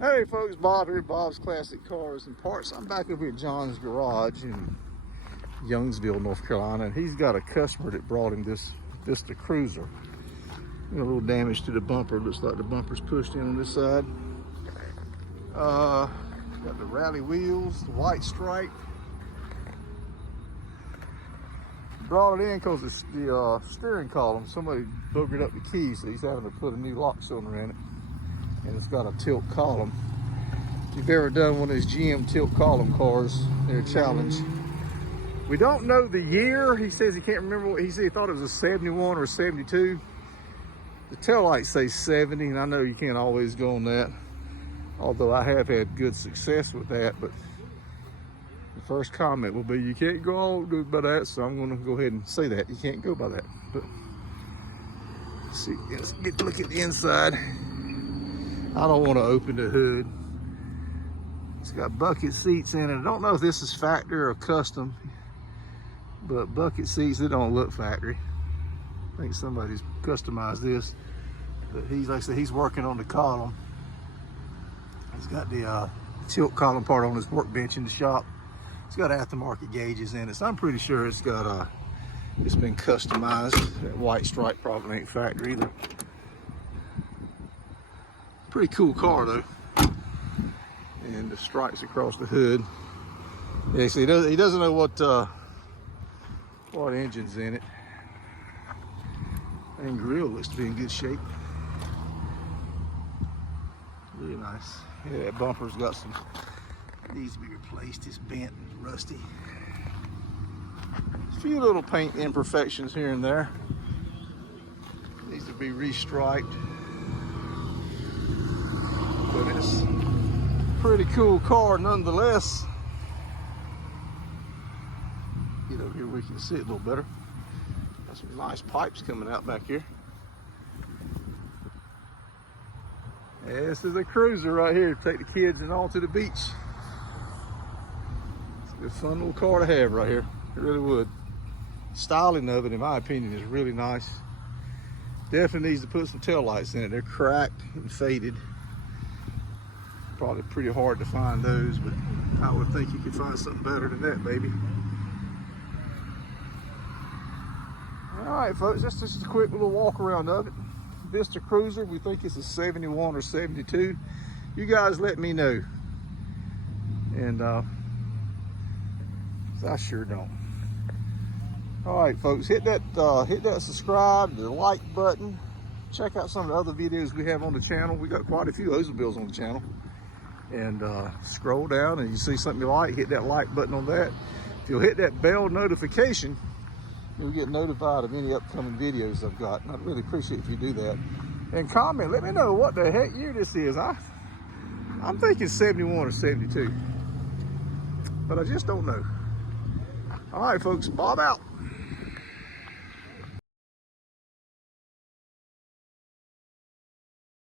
Hey folks, Bob here, Bob's Classic Cars and Parts. I'm back over at John's Garage in Youngsville, North Carolina, and he's got a customer that brought him this Vista Cruiser. A little damage to the bumper. Looks like the bumper's pushed in on this side. Got the rally wheels, the white stripe. Brought it in because the steering column, somebody boogered up the keys, so he's having to put a new lock cylinder in it. And it's got a tilt column. If you've ever done one of these GM tilt column cars, they're a challenge. We don't know the year. He says he can't remember what he said. He thought it was a 71 or a 72. The taillights say 70, and I know you can't always go on that, although I have had good success with that. But the first comment will be, you can't go on by that, so I'm going to go ahead and say that. You can't go by that. But let's see, let's get to look at the inside. I don't want to open the hood. It's got bucket seats in it. I don't know if this is factory or custom, but bucket seats, they don't look factory. I think somebody's customized this, but he's, like I said, he's working on the column. He's got the tilt column part on his workbench in the shop. It's got aftermarket gauges in it, so I'm pretty sure it's got it's been customized. That white stripe probably ain't factory either. Pretty cool car though, and the stripes across the hood. Yeah, see, he doesn't know what engine's in it. And grill looks to be in good shape. Really nice. Yeah, that bumper's got some, needs to be replaced. It's bent and rusty. A few little paint imperfections here and there. Needs to be restriped. But it's a pretty cool car nonetheless. Get over here where we can see it a little better. Got some nice pipes coming out back here. Yeah, this is a cruiser right here to take the kids and all to the beach. It's a fun little car to have right here. It really would. Styling of it, in my opinion, is really nice. Definitely needs to put some tail lights in it. They're cracked and faded. Probably pretty hard to find those, but I would think you could find something better than that, baby. All right, folks, that's just a quick little walk around of it. Vista Cruiser, we think it's a 71 or 72. You guys let me know. And I sure don't. All right, folks, hit that subscribe, the like button. Check out some of the other videos we have on the channel. We got quite a few Oldsville's on the channel. And scroll down and you see something you like, hit that like button on that. If you'll hit that bell notification, you'll get notified of any upcoming videos I've got. And I'd really appreciate if you do that. And comment, let me know what the heck year this is. I'm thinking 71 or 72, but I just don't know. All right, folks, Bob out.